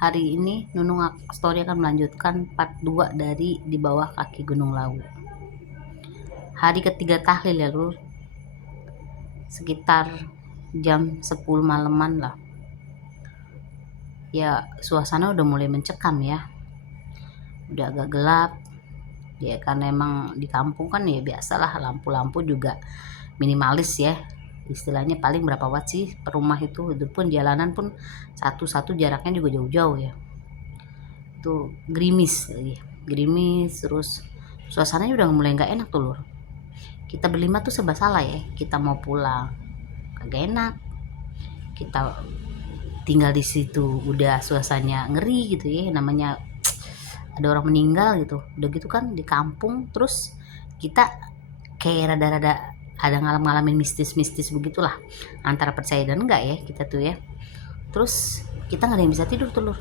Hari ini Nunung Story akan melanjutkan part 2 dari Di Bawah Kaki Gunung Lawu. Hari ketiga tahlil ya Lur, sekitar jam 10 malaman lah. Ya suasana udah mulai mencekam ya, udah agak gelap. Ya karena emang di kampung kan ya biasalah, lampu-lampu juga minimalis ya. Istilahnya paling berapa watt sih per rumah itu pun jalanan pun satu-satu jaraknya juga jauh-jauh ya. Itu gerimis lagi, gerimis terus suasananya udah mulai nggak enak tuh Lur. Kita berlima tuh serba salah ya, kita mau pulang kagak enak, kita tinggal di situ udah suasananya ngeri gitu ya, namanya ada orang meninggal gitu, udah gitu kan di kampung, terus kita kayak rada-rada ada ngalamin mistis-mistis begitulah, antara percaya dan enggak ya kita tuh ya. Terus kita nggak ada yang bisa tidur tuh Lur,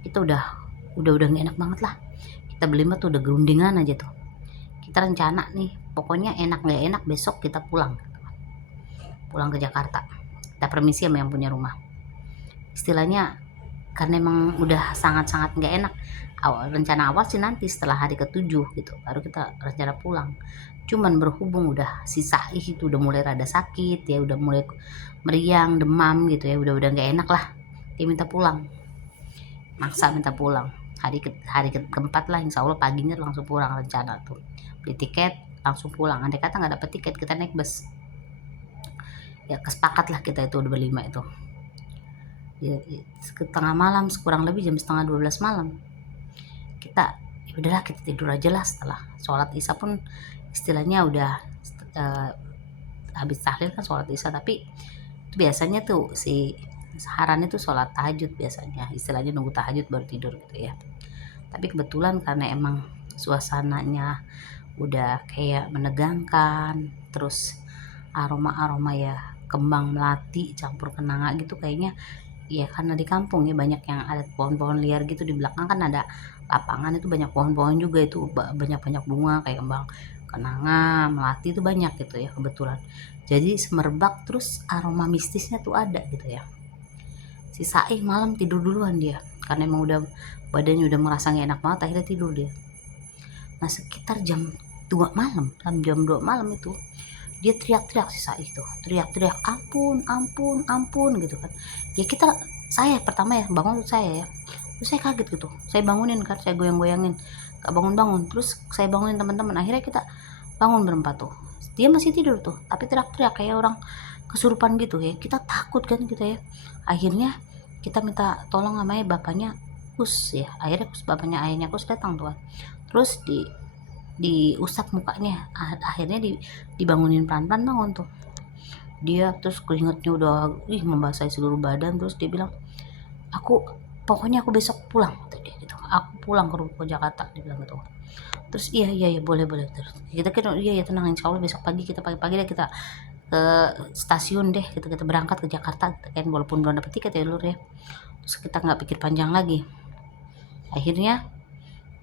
kita udah nggak enak banget lah. Kita berlima tuh udah gerundingan aja tuh, kita rencana nih pokoknya enak nggak enak besok kita pulang ke Jakarta. Kita permisi sama yang punya rumah, istilahnya karena emang udah sangat-sangat nggak enak. Rencana awal sih nanti setelah hari ketujuh gitu baru kita rencana pulang, cuman berhubung udah si Saih itu udah mulai rada sakit ya, udah mulai meriang demam gitu ya, udah nggak enak lah, dia minta pulang, maksa minta pulang. Hari keempat lah, insya Allah paginya langsung pulang. Rencana tuh beli tiket langsung pulang, andai kata nggak dapet tiket kita naik bus ya. Kesepakat lah kita itu udah berlima itu ya, setengah malam kurang lebih jam setengah 12 malam kita ya udahlah kita tidur aja lah. Setelah sholat isya pun istilahnya udah habis tahlil kan sholat isya, tapi itu biasanya tuh si Saharan itu sholat tahajud biasanya, istilahnya nunggu tahajud baru tidur gitu ya. Tapi kebetulan karena emang suasananya udah kayak menegangkan, terus aroma-aroma ya kembang melati campur kenanga gitu kayaknya ya, karena di kampung ya banyak yang ada pohon-pohon liar gitu, di belakang kan ada lapangan itu banyak pohon-pohon juga, itu banyak-banyak bunga kayak kembang kenanga melati itu banyak gitu ya kebetulan. Jadi semerbak, terus aroma mistisnya tuh ada gitu ya. Si Saih malam tidur duluan dia karena emang udah badannya udah merasa gak enak banget, akhirnya tidur dia. Nah sekitar jam 2 malam, jam 2 malam itu dia teriak-teriak, si Saih tuh teriak-teriak ampun ampun ampun gitu kan ya. Saya pertama ya bangun tuh saya ya, terus saya kaget gitu, saya bangunin kan, saya goyang-goyangin gak bangun-bangun, terus saya bangunin teman-teman, akhirnya kita bangun berempat tuh. Dia masih tidur tuh tapi teriak-teriak kayak orang kesurupan gitu ya. Kita takut kan kita ya, akhirnya kita minta tolong namanya bapaknya Kus ya. Akhirnya Kus, bapaknya ayahnya Kus datang tuh kan. Terus diusap mukanya, akhirnya dibangunin pelan-pelan, bangun tuh dia. Terus keringetnya udah membasahi seluruh badan, terus dia bilang pokoknya aku besok pulang gitu, aku pulang ke Jakarta, dia bilang gitu. Terus iya boleh terus kita kira iya tenang, insya Allah besok pagi kita pagi-pagi deh kita ke stasiun deh, kita berangkat ke Jakarta kan, walaupun belum dapet tiket ya Lur ya. Terus kita nggak pikir panjang lagi, akhirnya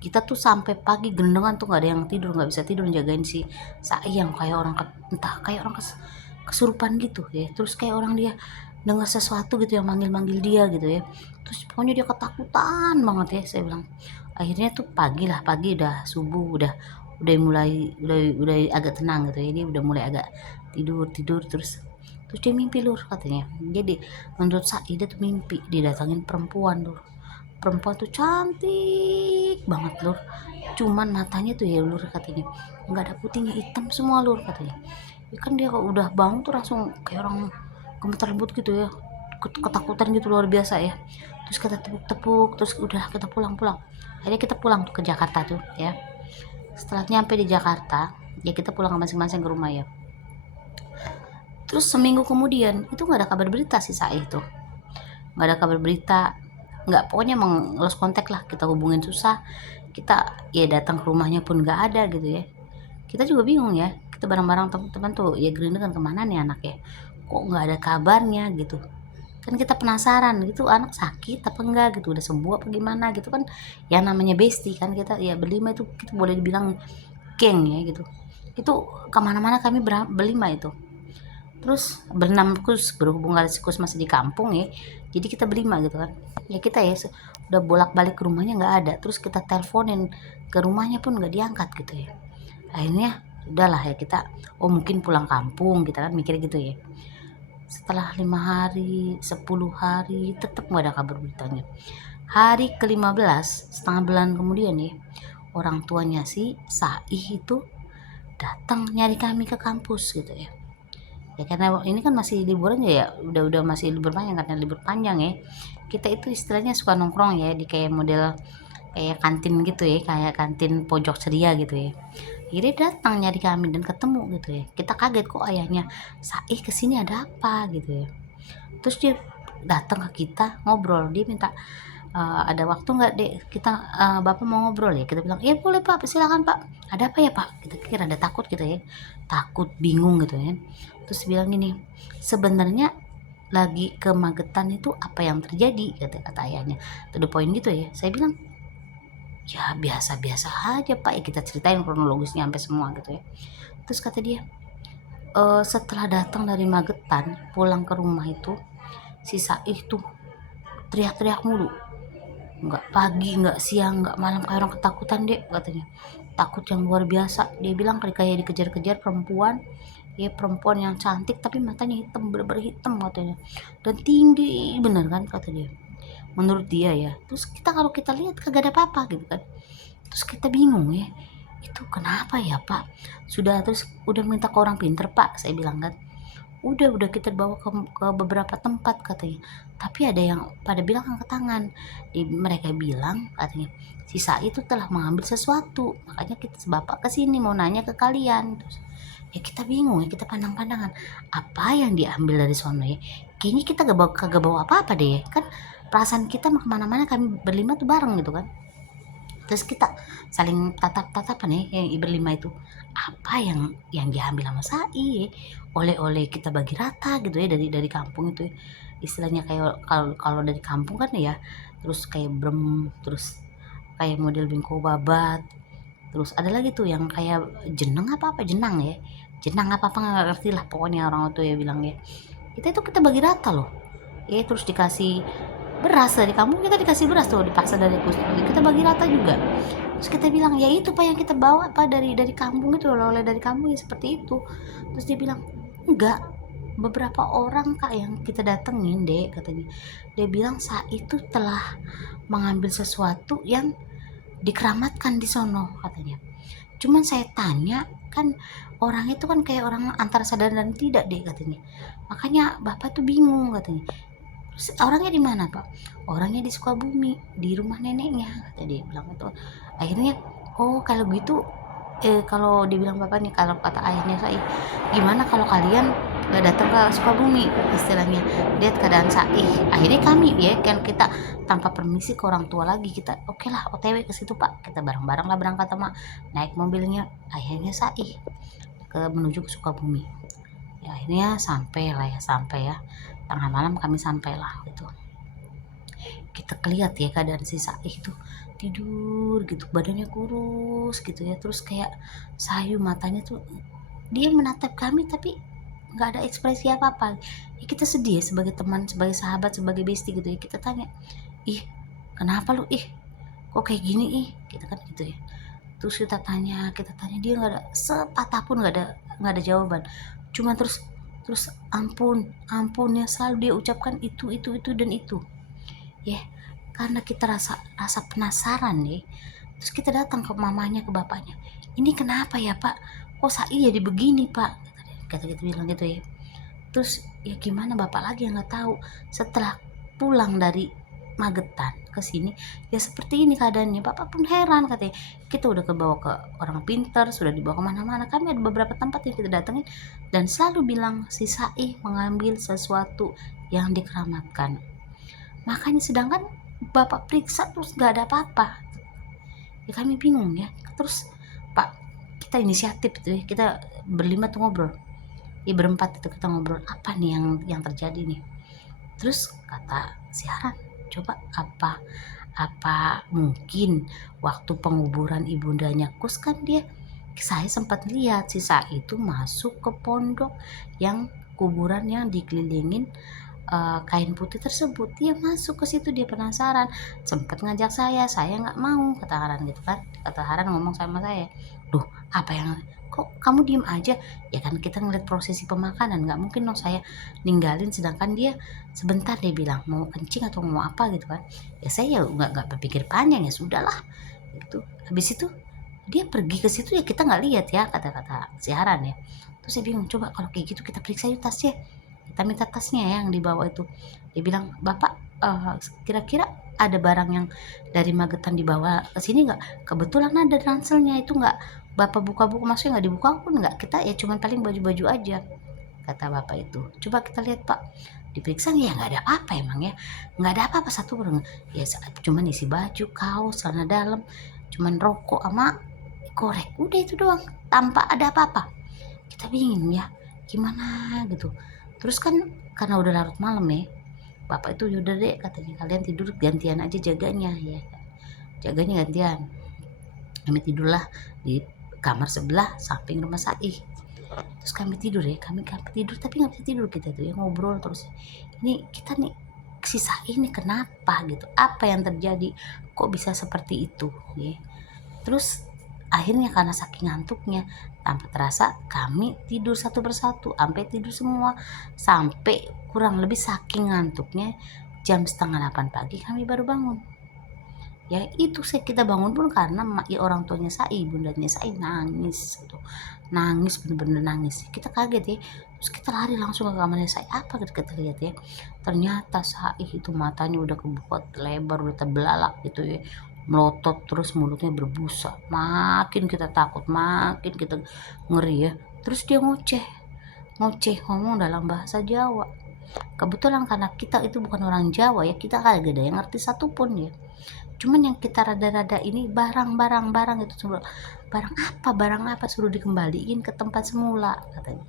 kita tuh sampai pagi gendengan tuh nggak ada yang tidur, nggak bisa tidur jagain si Sa'i yang kayak orang entah kayak orang kesurupan gitu ya. Terus kayak orang dia dengar sesuatu gitu yang manggil dia gitu ya. Terus pokoknya dia ketakutan banget ya, saya bilang. Akhirnya tuh pagi udah subuh, udah mulai udah agak tenang gitu ya, dia udah mulai agak tidur terus dia mimpi Lur katanya. Jadi menurut Sa'i dia tuh mimpi didatangin perempuan Lur. Perempuan tuh cantik banget Lur, cuman matanya tuh ya Lur katanya nggak ada putihnya, hitam semua Lur katanya ya. Kan dia kalau udah bangun tuh langsung kayak orang gemetar lembut gitu ya, ketakutan gitu luar biasa ya. Terus kita tepuk-tepuk, terus udah kita pulang. Akhirnya kita pulang tuh ke Jakarta tuh ya. Setelah nyampe di Jakarta ya kita pulang masing-masing ke rumah ya. Terus seminggu kemudian itu nggak ada kabar berita sih Saih tuh, nggak ada kabar berita, nggak, pokoknya emang lost kontak lah, kita hubungin susah, kita ya datang ke rumahnya pun nggak ada gitu ya. Kita juga bingung ya, kita bareng-bareng teman-teman tuh ya gerinda kemana nih anak ya, kok nggak ada kabarnya gitu kan. Kita penasaran gitu, anak sakit apa enggak gitu, udah sembuh apa gimana gitu kan. Ya namanya bestie kan, kita ya berlima itu kita boleh dibilang geng ya gitu. Itu kemana-mana kami berlima itu. terus berenam kus, berhubung si kus masih di kampung ya, jadi kita berlima gitu kan ya, kita ya udah bolak-balik ke rumahnya nggak ada, terus kita teleponin ke rumahnya pun nggak diangkat gitu ya. Akhirnya udahlah ya kita, oh mungkin pulang kampung, kita kan mikirnya gitu ya. Setelah 5 hari 10 hari tetap nggak ada kabar beritanya. Hari ke-15 setengah bulan kemudian ya, orang tuanya si Saih itu datang nyari kami ke kampus gitu ya. Ya karena ini kan masih liburan ya, udah masih libur panjang, karena libur panjang ya. Kita itu istilahnya suka nongkrong ya di kayak model kayak kantin gitu ya, kayak kantin pojok ceria gitu ya. Akhirnya datang nyari kami dan ketemu gitu ya. Kita kaget kok ayahnya, Saih kesini ada apa gitu ya. Terus dia datang ke kita ngobrol, dia minta ada waktu nggak dek, kita bapak mau ngobrol ya. Kita bilang ya boleh pak, silakan pak, ada apa ya pak. Kita kira ada takut gitu ya, takut bingung gitu ya. Terus bilang gini, sebenarnya lagi ke Magetan itu apa yang terjadi, kata ayahnya, to the point gitu ya. Saya bilang ya biasa-biasa aja pak ya, kita ceritain kronologisnya sampai semua gitu ya. Terus kata dia, setelah datang dari Magetan pulang ke rumah itu, si Saih tuh teriak-teriak mulu, nggak pagi nggak siang nggak malam, kayak orang ketakutan deh katanya, takut yang luar biasa. Dia bilang kayak dikejar-kejar perempuan ya, perempuan yang cantik tapi matanya hitam, bener-bener hitam katanya, dan tinggi bener kan kata dia, menurut dia ya. Terus kita kalau kita lihat kagak ada apa-apa gitu kan. Terus kita bingung ya, itu kenapa ya pak, sudah terus udah minta ke orang pinter pak, saya bilang kan. Udah kita bawa ke beberapa tempat katanya, tapi ada yang pada bilang angkat tangan. Mereka bilang katanya sisa itu telah mengambil sesuatu, makanya kita bapak kesini mau nanya ke kalian. Terus ya kita bingung ya, kita pandang-pandangan apa yang diambil dari sono ya. Kayaknya kita kagak bawa apa-apa deh ya. Kan perasaan kita mau kemana-mana kami berlima tuh bareng gitu kan. Terus kita saling tatap-tatapan ya, yang berlima itu, apa yang diambil sama Sai ya? Oleh-oleh kita bagi rata gitu ya, dari kampung itu ya. Istilahnya kayak kalau kalau dari kampung kan ya, terus kayak brem, terus kayak model bingko babat, terus ada lagi tuh yang kayak jeneng apa jenang ya, jenang apa nggak ngerti lah pokoknya, orang itu ya bilang ya. Kita bagi rata loh ya. Terus dikasih beras dari kampung, kita dikasih beras tuh dipaksa dari Gus, kita bagi rata juga. Terus kita bilang ya itu pak yang kita bawa pak dari kampung itu, oleh dari kampung ya seperti itu. Terus dia bilang enggak, beberapa orang kak yang kita datengin dek katanya, dia bilang saat itu telah mengambil sesuatu yang dikeramatkan di sono katanya. Cuman saya tanya kan, orang itu kan kayak orang antara sadar dan tidak deh katanya, makanya bapak tuh bingung katanya. Terus orangnya di mana pak? Orangnya di Sukabumi, di rumah neneknya kata dia bilang itu. Akhirnya oh kalau gitu, kalau dibilang bapak nih, kalau kata ayahnya saya, gimana kalau kalian nggak datang ke Sukabumi istilahnya, lihat keadaan Saih. Akhirnya kami ya kan, kita tanpa permisi ke orang tua lagi, kita oke lah OTW ke situ pak, kita bareng-bareng lah berangkat sama naik mobilnya ayahnya Saih ke menuju ke Sukabumi. Ya akhirnya sampai lah ya, sampai ya tengah malam kami sampailah gitu. Kita kelihat ya keadaan si Saih itu tidur gitu, badannya kurus gitu ya, terus kayak sayu, matanya tuh dia menatap kami tapi nggak ada ekspresi apa apa ya. Kita sedih ya, sebagai teman, sebagai sahabat, sebagai bestie gitu ya. Kita tanya, ih kenapa lu, ih kok kayak gini, ih kita kan gitu ya. Terus kita tanya dia, nggak ada sepatah pun, nggak ada jawaban. Cuma terus terus ampun ampun ya, selalu dia ucapkan itu dan itu ya. Karena kita rasa penasaran nih, terus kita datang ke mamanya, ke bapaknya, ini kenapa ya pak, kok Sai jadi begini pak, kata kita bilang gitu ya. Terus ya gimana bapak lagi yang nggak tahu, setelah pulang dari Magetan ke sini ya seperti ini keadaannya. Bapak pun heran katanya, kita udah kebawa ke orang pintar, sudah dibawa kemana-mana, kami ada beberapa tempat yang kita datengin dan selalu bilang si Sai mengambil sesuatu yang dikeramatkan. Makanya sedangkan bapak periksa terus nggak ada apa-apa ya, kami bingung ya. Terus pak, kita inisiatif tuh ya, kita berlima tuh ngobrol ya, berempat itu kita ngobrol apa nih yang terjadi nih. Terus kata si Haran, coba apa mungkin waktu penguburan ibundanya Kus kan dia, saya sempat lihat sisa itu masuk ke pondok yang kuburan yang dikelilingin kain putih tersebut. Dia masuk ke situ, dia penasaran, sempat ngajak saya nggak mau, kata Haran gitu kan. Kata Haran ngomong sama saya, "Duh, apa yang kok kamu diem aja?" Ya kan kita ngeliat prosesi pemakanan, nggak mungkin dong saya ninggalin sedangkan dia sebentar, dia bilang mau kencing atau mau apa gitu kan. Ya saya nggak berpikir panjang, ya sudahlah gitu. Habis itu dia pergi ke situ, ya kita nggak lihat ya, kata-kata si Haran ya. Terus saya bingung, coba kalau kayak gitu kita periksa yuk tasnya, kita minta tasnya ya yang dibawa itu. Dia bilang, "Bapak kira-kira ada barang yang dari Magetan dibawa ke sini nggak?" "Kebetulan ada ranselnya, itu nggak Bapak buka-buka, maksudnya nggak dibuka pun nggak, kita ya cuman paling baju-baju aja," kata bapak itu. "Coba kita lihat Pak." Diperiksa, ya nggak ada apa-apa emang ya, nggak ada apa-apa satu pun ya, cuman isi baju, kaos, celana dalam, cuman rokok sama korek, udah itu doang tanpa ada apa-apa. Kita bingung ya gimana gitu. Terus kan karena udah larut malam ya, bapak itu, "Yaudah deh," katanya, "kalian tidur gantian aja jaganya ya, jaganya gantian." Kami tidurlah di kamar sebelah samping rumah Saih. Terus kami tidur ya, kami tidur tapi nggak bisa tidur, kita tuh ya ngobrol terus, ini kita nih si Saih ini kenapa gitu, apa yang terjadi, kok bisa seperti itu ya. Terus akhirnya karena saking ngantuknya, tanpa terasa kami tidur satu persatu, sampai tidur semua, sampai kurang lebih saking ngantuknya jam 7:30 pagi kami baru bangun. Ya itu kita bangun pun karena ya orang tuanya Sai, bundanya Sai nangis gitu, nangis, bener-bener nangis. Kita kaget ya, terus kita lari langsung ke kamarnya Sai. Apa kita lihat ya, ternyata Sai itu matanya udah kebuka lebar, udah terbelalak gitu ya, melotot, terus mulutnya berbusa. Makin kita takut, makin kita ngeri ya. Terus dia ngoceh ngomong dalam bahasa Jawa. Kebetulan karena kita itu bukan orang Jawa ya, kita kagak ada yang ngerti satupun ya. Cuman yang kita rada-rada ini barang itu, suruh barang apa suruh dikembaliin ke tempat semula, katanya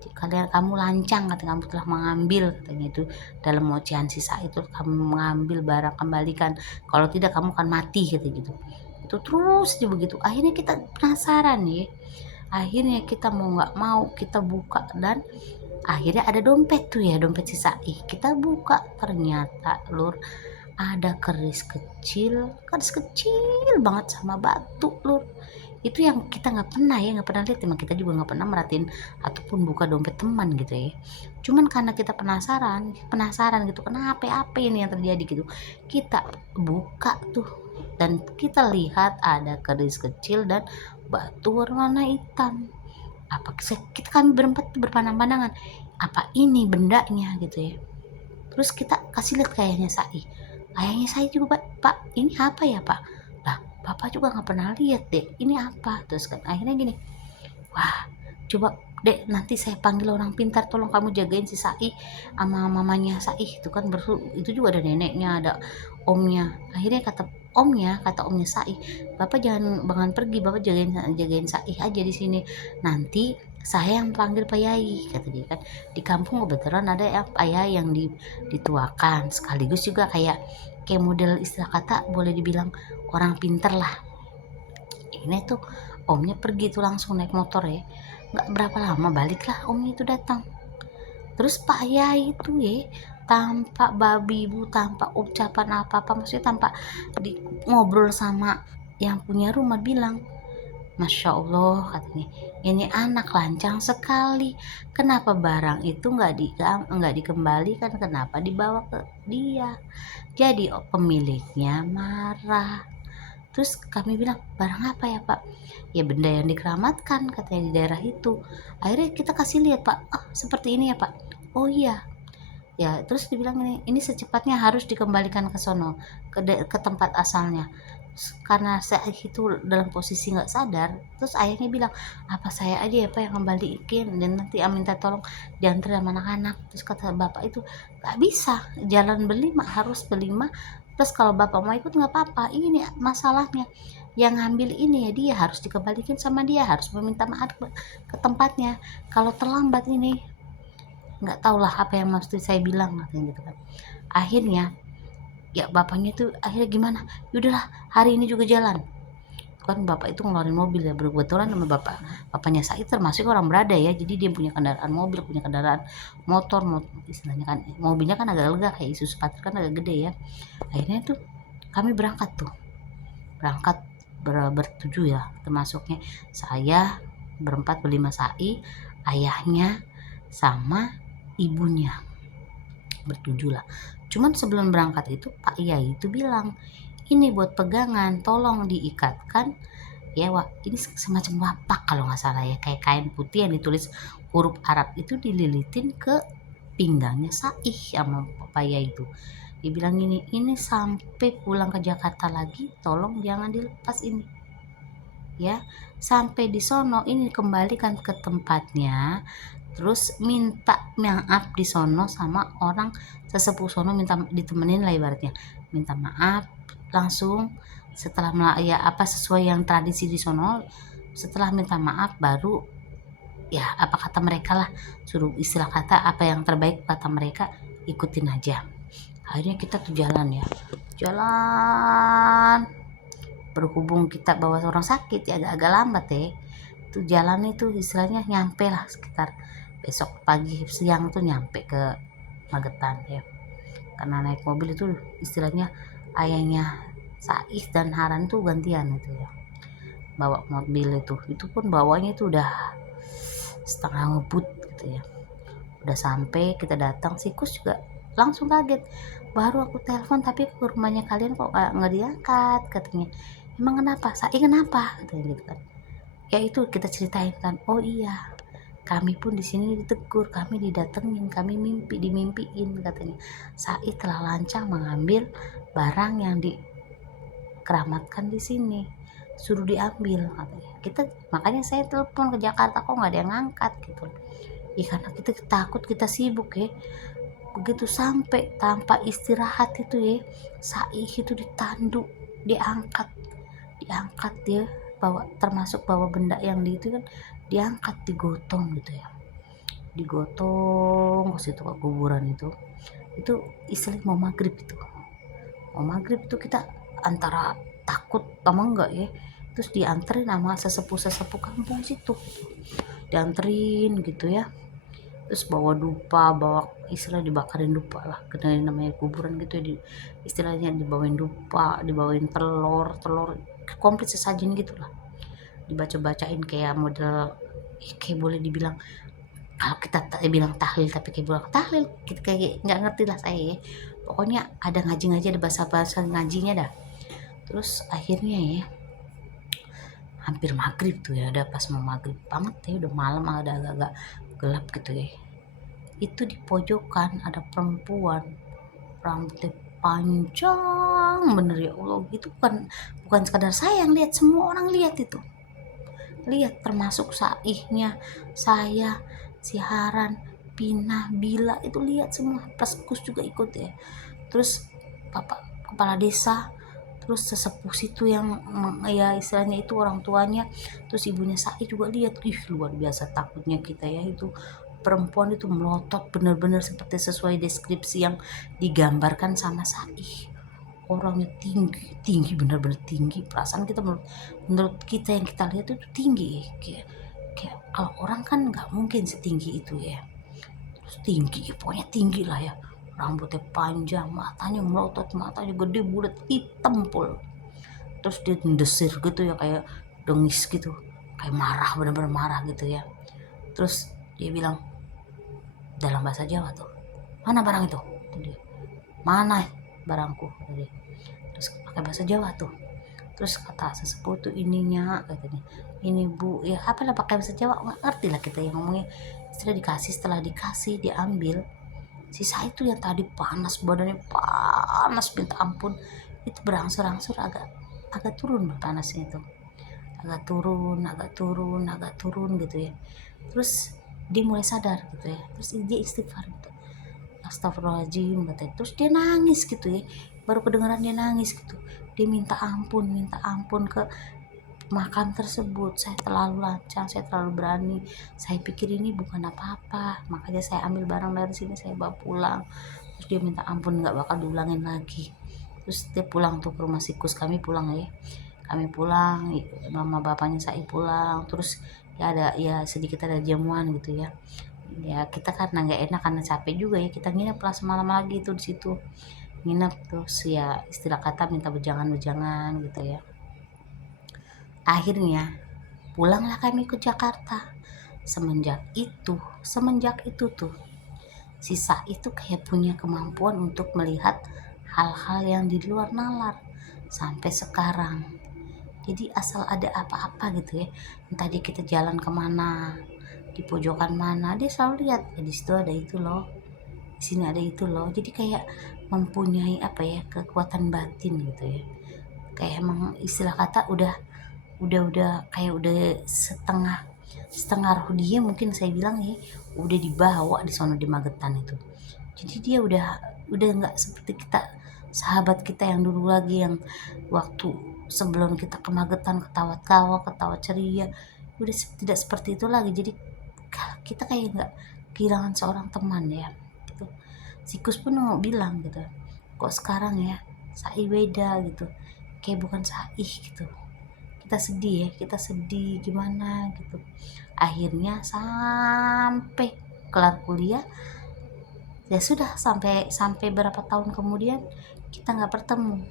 gitu. "Kalian, kamu lancang," katanya, "kamu telah mengambil," katanya itu dalam ocehan sisa itu, "kamu mengambil barang, kembalikan, kalau tidak kamu akan mati," katanya gitu. Itu terus dia begitu. Akhirnya kita penasaran ya, akhirnya kita mau nggak mau kita buka, dan akhirnya ada dompet tuh ya, dompet sisa. Kita buka, ternyata lur ada keris kecil banget sama batu lur. Itu yang kita nggak pernah lihat, emang kita juga nggak pernah merhatiin ataupun buka dompet teman gitu ya. Cuman karena kita penasaran gitu, kenapa, apa ini yang terjadi gitu, kita buka tuh dan kita lihat ada keris kecil dan batu berwarna hitam. Kita, kami berempat tuh berpandang-pandangan, apa ini bendanya gitu ya. Terus kita kasih lihat kayaknya ayahnya saya juga, "Pak, ini apa ya Pak?" Lah, Bapak juga nggak pernah lihat deh, ini apa? Terus kan akhirnya gini, "Wah, coba Dek, nanti saya panggil orang pintar, tolong kamu jagain si Saih sama mamanya Saih." Itu kan itu juga ada neneknya, ada omnya. Akhirnya kata omnya Saih, "Bapak jangan pergi, Bapak jagain Saih aja di sini. Nanti saya yang panggil Pak Yai," kata dia kan. Di kampung kebetulan ada ya Pak Yai yang dituakan, sekaligus juga kayak model, istilah kata boleh dibilang orang pinter lah. Ini tuh omnya pergi tuh langsung naik motor ya, nggak berapa lama baliklah omnya itu datang. Terus Pak Yai itu ya, tanpa babi bu, tanpa ucapan apa-apa, maksudnya tanpa ngobrol sama yang punya rumah, bilang, "Masya Allah," katanya, "ini anak lancang sekali. Kenapa barang itu nggak dikembalikan? Kenapa dibawa ke dia? Jadi pemiliknya marah." Terus kami bilang, "Barang apa ya Pak?" "Ya benda yang dikeramatkan," katanya, "di daerah itu." Akhirnya kita kasih lihat, "Pak, seperti ini ya Pak." "Oh iya." Ya terus dibilang, ini secepatnya harus dikembalikan ke sono, ke tempat asalnya." Karena saya itu dalam posisi nggak sadar, terus ayahnya bilang, "Apa saya aja ya Pak yang kembaliin, dan nanti minta tolong diantar sama anak-anak." Terus kata bapak itu, "Nggak bisa, jalan berlima, harus berlima. Terus kalau bapak mau ikut nggak apa-apa, ini masalahnya yang ngambil ini ya dia, harus dikembalikan sama dia, harus meminta maaf ke tempatnya. Kalau terlambat ini nggak tahulah apa yang mesti saya bilang," katanya gitu kan. Akhirnya ya bapaknya tuh akhirnya gimana, "Ya udahlah, hari ini juga jalan." kan bapak itu ngeluarin mobil ya, kebetulan sama bapaknya Said termasuk orang berada ya, jadi dia punya kendaraan mobil, punya kendaraan motor, istilahnya kan mobilnya kan agak lega kayak Isuzu Patra kan agak gede ya. Akhirnya tuh kami berangkat bertujuh ya, termasuknya saya berempat berlima Sai, ayahnya sama ibunya, bertujuh lah. Cuman sebelum berangkat itu Pak Yai itu bilang, ini buat pegangan, tolong diikatkan ya, ini semacam wapak kalau nggak salah ya, kayak kain putih yang ditulis huruf Arab itu dililitin ke pinggangnya Saih sama papaya itu. Dia bilang ini sampai pulang ke Jakarta lagi tolong jangan dilepas ini ya, sampai di sono ini kembalikan ke tempatnya, terus minta maaf di sono sama orang sesepuh sono, minta ditemenin lah ibaratnya, minta maaf langsung setelah ya apa sesuai yang tradisi di sono. Setelah minta maaf baru ya apa kata mereka lah, suruh istilah kata apa yang terbaik kata mereka, ikutin aja. Akhirnya kita tuh jalan ya, jalan, berhubung kita bawa orang sakit ya agak-agak lambat ya tuh jalan itu, istilahnya nyampe lah sekitar besok pagi siang tuh nyampe ke Magetan ya, karena naik mobil itu istilahnya ayahnya Saih dan Haran tuh gantian itu ya bawa mobil itu pun bawanya itu udah setengah ngebut gitu ya. Udah sampai kita datang, Sikus juga langsung kaget, baru aku telepon tapi ke rumahnya kalian kok nggak diangkat katanya. Emang kenapa? Saya kenapa? Katanya gitu kan. Ya itu kita ceritain kan. Oh iya, kami pun di sini ditegur, kami didatengin, kami dimimpiin katanya. Said telah lancang mengambil barang yang dikeramatkan di sini, suruh diambil katanya. Makanya saya telepon ke Jakarta kok nggak ada yang ngangkat gitu. Ya karena kita takut, kita sibuk ya. Begitu sampai tanpa istirahat itu ya, Saih itu ditanduk, diangkat dia bawa, termasuk bawa benda yang di itu kan, diangkat, digotong gitu ya, digotong ke situ ke kuburan itu istilah mau maghrib itu kita antara takut sama enggak ya, terus dianterin sama sesepuh kampung situ, dianterin gitu ya, terus bawa dupa, bawa istilah dibakarin dupa lah, karena namanya kuburan gitu ya, istilahnya dibawain dupa, dibawain telur komplit sesajen gitulah, dibaca-bacain kayak model kayak boleh dibilang kalau kita bilang tahlil tapi kayak bilang tahlil kita kayak nggak ngerti lah saya ya. Pokoknya ada ngaji ada bahasa ngajinya dah. Terus akhirnya ya hampir maghrib tuh ya, udah pas mau maghrib banget ya, udah malam, ada agak-agak gelap gitu ya, itu di pojokan ada perempuan rambutnya panjang bener ya Allah, gitu bukan sekadar saya yang lihat, semua orang lihat itu, lihat termasuk Saihnya, saya, si Haran, Pinah, Bila itu lihat semua, Peskus juga ikut ya, terus bapak kepala desa, terus sesepuh situ yang ya istilahnya itu orang tuanya, terus ibunya Saih juga lihat. Luar biasa takutnya kita ya, itu perempuan itu melotot benar-benar seperti sesuai deskripsi yang digambarkan sama Saih, orangnya tinggi benar-benar tinggi, perasaan kita menurut kita yang kita lihat itu tinggi, kayak kalau orang kan nggak mungkin setinggi itu ya, terus tinggi pokoknya tinggi lah ya, rambutnya panjang, matanya melotot, matanya gede bulat hitam pul, terus dia mendesir gitu ya, kayak dengis gitu, kayak marah, benar-benar marah gitu ya. Terus dia bilang dalam bahasa Jawa tuh, mana barang itu, dia, mana barangku, dia. Terus pakai bahasa Jawa tuh, terus kata sesepuh tuh, ininya katanya, ini bu ya apalah pakai bahasa Jawa, nggak ngerti lah kita yang ngomongnya. Setelah dikasih diambil, sisa itu yang tadi panas, badannya panas minta ampun, itu berangsur-angsur agak turun panasnya itu, agak turun gitu ya. Terus dia mulai sadar gitu ya, terus dia istighfar gitu, astagfirullahaladzim katanya. Terus dia nangis gitu ya, baru kedengaran dia nangis gitu, dia minta ampun ke makam tersebut, saya terlalu lancang, saya terlalu berani, saya pikir ini bukan apa-apa, makanya saya ambil barang dari sini, saya bawa pulang. Terus dia minta ampun nggak bakal diulangin lagi. Terus dia pulang tuh ke rumah Sikus, kami pulang ya, kami pulang, mama bapaknya saya pulang, terus ya ada ya sedikit ada jamuan gitu ya. Ya kita karena nggak enak karena capek juga ya, kita nginep lah semalam lagi tuh di situ, nginep terus ya istilah kata minta wejangan-wejangan gitu ya. Akhirnya pulanglah kami ke Jakarta. Semenjak itu tuh sisa itu kayak punya kemampuan untuk melihat hal-hal yang di luar nalar sampai sekarang. Jadi asal ada apa-apa gitu ya, entah dia kita jalan kemana, di pojokan mana, dia selalu lihat di situ ada itu loh, di sini ada itu loh. Jadi kayak mempunyai apa ya, kekuatan batin gitu ya, kayak emang istilah kata udah kayak udah setengah setengah roh dia, mungkin saya bilang ya, udah dibawa di sono di Magetan itu. Jadi dia udah nggak seperti kita, sahabat kita yang dulu lagi, yang waktu sebelum kita ke Magetan ketawa-tawa ketawa ceria, udah tidak seperti itu lagi. Jadi kita kayak nggak kehilangan seorang teman ya gitu. Sikus pun mau bilang gitu, kok sekarang ya Sai beda gitu, kayak bukan Sai gitu. Kita sedih ya, kita sedih gimana gitu. Akhirnya sampai kelar kuliah ya sudah, sampai berapa tahun kemudian kita nggak bertemu.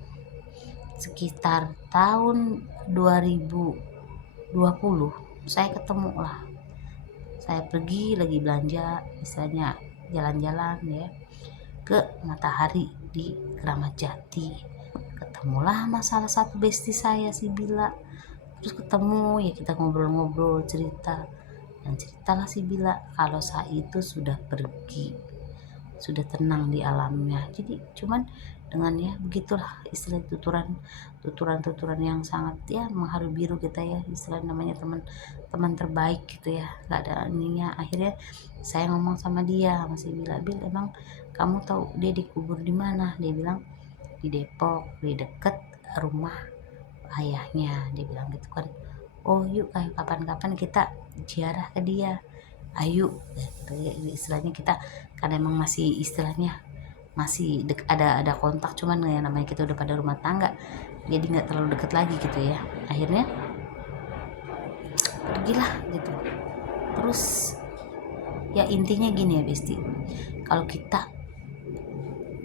Sekitar tahun 2020 saya ketemu lah, saya pergi lagi belanja misalnya, jalan-jalan ya ke Matahari di Keramat Jati, ketemulah sama salah satu bestie saya si Bila. Terus ketemu ya, kita ngobrol-ngobrol cerita, dan ceritalah si Bila kalau saya itu sudah pergi, sudah tenang di alamnya. Jadi cuman dengan ya begitulah istilah tuturan yang sangat ya mengharu biru kita ya, istilah namanya teman terbaik gitu ya, nggak ada ininya. Akhirnya saya ngomong sama dia, masih bilang, Bil, emang kamu tahu dia dikubur di mana? Dia bilang di Depok, di deket rumah ayahnya, dia bilang gitu kan. Oh yuk, kayak kapan-kapan kita ziarah ke dia, ayo gitu ya, istilahnya kita karena emang masih istilahnya masih ada kontak, cuman ya namanya kita udah pada rumah tangga, jadi nggak terlalu deket lagi gitu ya. Akhirnya pergilah gitu. Terus ya intinya gini ya Besti, kalau kita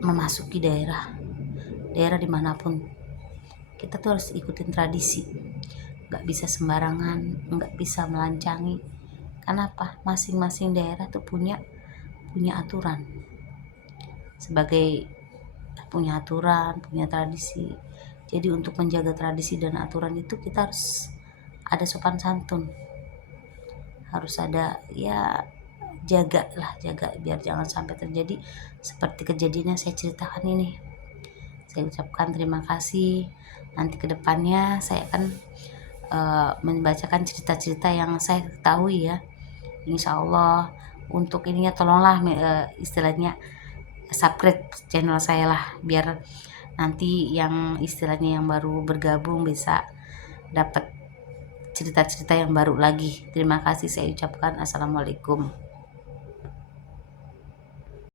memasuki daerah dimanapun, kita tuh harus ikutin tradisi, nggak bisa sembarangan, nggak bisa melancangi. Kenapa? Masing-masing daerah tuh punya aturan, sebagai punya aturan, punya tradisi. Jadi untuk menjaga tradisi dan aturan itu kita harus ada sopan santun, harus ada ya, jaga biar jangan sampai terjadi seperti kejadian yang saya ceritakan ini. Saya ucapkan terima kasih. Nanti kedepannya saya akan membacakan cerita-cerita yang saya ketahui ya, insya Allah. Untuk ininya tolonglah istilahnya subscribe channel saya lah, biar nanti yang istilahnya yang baru bergabung bisa dapat cerita-cerita yang baru lagi. Terima kasih saya ucapkan. Assalamualaikum.